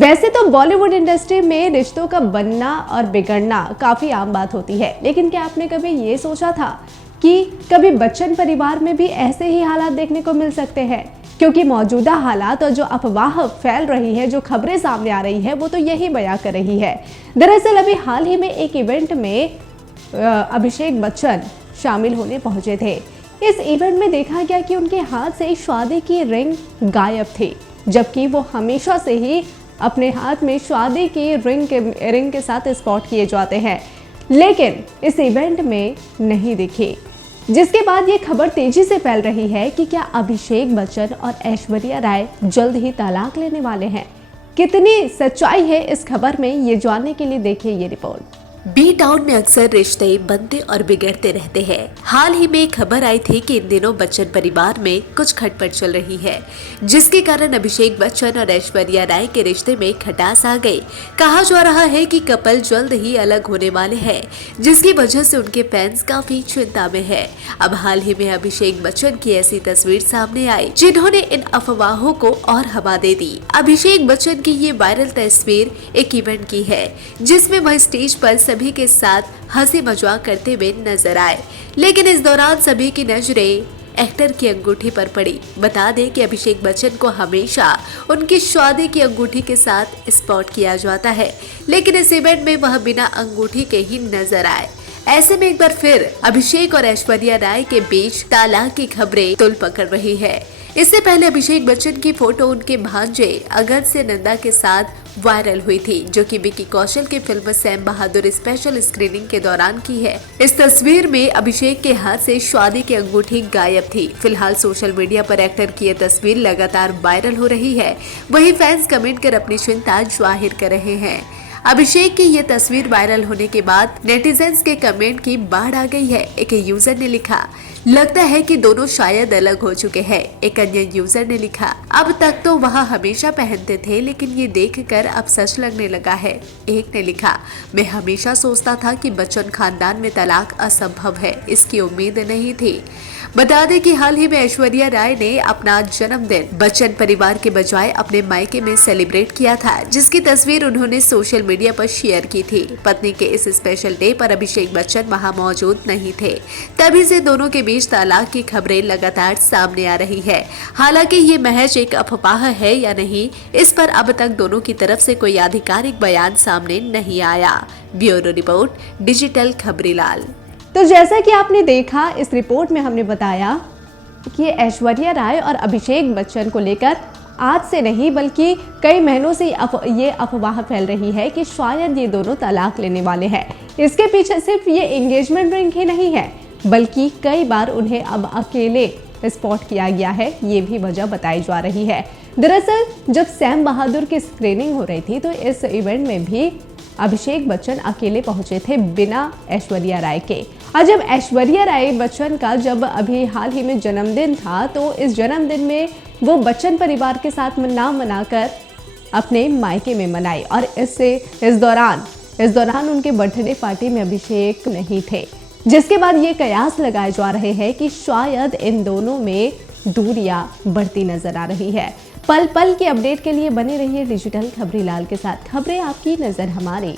वैसे तो बॉलीवुड इंडस्ट्री में रिश्तों का बनना और बिगड़ना काफी आम बात होती है, लेकिन क्या आपने कभी ये सोचा था कि कभी बच्चन परिवार में भी ऐसे ही हालात देखने को मिल सकते हैं? क्योंकि मौजूदा हालात और जो अफवाह फैल रही है, जो खबरें सामने आ रही है, वो तो यही बयां कर रही है। दरअसल अभी हाल ही में एक इवेंट में अभिषेक बच्चन शामिल होने पहुंचे थे। इस इवेंट में देखा गया कि उनके हाथ से शादी की रिंग गायब थी, जबकि वो हमेशा से ही अपने हाथ में शादी की रिंग के साथ स्पॉट किए जाते हैं, लेकिन इस इवेंट में नहीं दिखी। जिसके बाद ये खबर तेजी से फैल रही है कि क्या अभिषेक बच्चन और ऐश्वर्या राय जल्द ही तलाक लेने वाले हैं। कितनी सच्चाई है इस खबर में, ये जानने के लिए देखिए ये रिपोर्ट। बी टाउन में अक्सर रिश्ते बनते और बिगड़ते रहते हैं। हाल ही में खबर आई थी कि इन दिनों बच्चन परिवार में कुछ खटपट चल रही है, जिसके कारण अभिषेक बच्चन और ऐश्वर्या राय के रिश्ते में खटास आ गई। कहा जा रहा है कि कपल जल्द ही अलग होने वाले हैं, जिसकी वजह से उनके फैंस काफी चिंता में है। अब हाल ही में अभिषेक बच्चन की ऐसी तस्वीर सामने आई, जिन्होंने इन अफवाहों को और हवा दे दी। अभिषेक बच्चन की ये वायरल तस्वीर एक इवेंट की है, जिसमें वह स्टेज पर सभी के साथ हंसी मजाक करते हुए नजर आए, लेकिन इस दौरान सभी की नजरें एक्टर की अंगूठी पर पड़ी। बता दें कि अभिषेक बच्चन को हमेशा उनकी शादी की अंगूठी के साथ स्पॉट किया जाता है, लेकिन इस इवेंट में वह बिना अंगूठी के ही नजर आए। ऐसे में एक बार फिर अभिषेक और ऐश्वर्या राय के बीच तलाक की खबरें तुल पकड़ रही है। इससे पहले अभिषेक बच्चन की फोटो उनके भांजे अगस्त्य नंदा के साथ वायरल हुई थी, जो कि विकी कौशल की फिल्म सैम बहादुर स्पेशल स्क्रीनिंग के दौरान की है। इस तस्वीर में अभिषेक के हाथ से शादी की अंगूठी गायब थी। फिलहाल सोशल मीडिया पर एक्टर की यह तस्वीर लगातार वायरल हो रही है। वहीं फैंस कमेंट कर अपनी चिंता जाहिर कर रहे हैं। अभिषेक की ये तस्वीर वायरल होने के बाद नेटिजन्स के कमेंट की बाढ़ आ गई है। एक यूजर ने लिखा, लगता है कि दोनों शायद अलग हो चुके हैं। एक अन्य यूजर ने लिखा, अब तक तो वह हमेशा पहनते थे, लेकिन ये देखकर अब सच लगने लगा है। एक ने लिखा, मैं हमेशा सोचता था कि बच्चन खानदान में तलाक असंभव है, इसकी उम्मीद नहीं थी। बता दें कि हाल ही में ऐश्वर्या राय ने अपना जन्मदिन बच्चन परिवार के बजाय अपने मायके में सेलिब्रेट किया था, जिसकी तस्वीर उन्होंने सोशल मीडिया पर शेयर की थी। पत्नी के इस स्पेशल डे पर अभिषेक बच्चन वहां मौजूद नहीं थे, तभी से दोनों के बीच तलाक की खबरें लगातार सामने आ रही है। हालांकि ये महज एक अफवाह है या नहीं, इस पर अब तक दोनों की तरफ से कोई आधिकारिक बयान सामने नहीं आया। Bureau report, digital Khabrilal. तो जैसा कि आपने देखा, इस रिपोर्ट में हमने बताया कि ऐश्वर्या राय और अभिषेक बच्चन को लेकर आज से नहीं बल्कि कई महीनों से ये अफवाह फैल रही है कि शायद ये दोनों तलाक लेने वाले हैं। इसके पीछे सिर्फ ये एंगेजमेंट रिंग ही नहीं है, बल्कि कई बार उन्हें अब अकेले स्पॉट किया गया है, ये भी वजह बताई जा रही है। दरअसल जब सैम बहादुर की स्क्रीनिंग हो रही थी, तो इस इवेंट में भी अभिषेक बच्चन अकेले पहुंचे थे बिना ऐश्वर्या राय के। और जब ऐश्वर्या राय बच्चन का जब अभी हाल ही में जन्मदिन था, तो इस जन्मदिन में वो बच्चन परिवार के साथ ना मनाकर अपने मायके में मनाई, और इस दौरान उनके बर्थडे पार्टी में अभिषेक नहीं थे। जिसके बाद ये कयास लगाए जा रहे हैं कि शायद इन दोनों में दूरियां बढ़ती नजर आ रही है। पल पल की अपडेट के लिए बने रहिए डिजिटल खबरीलाल के साथ। खबरें आपकी, नजर हमारी।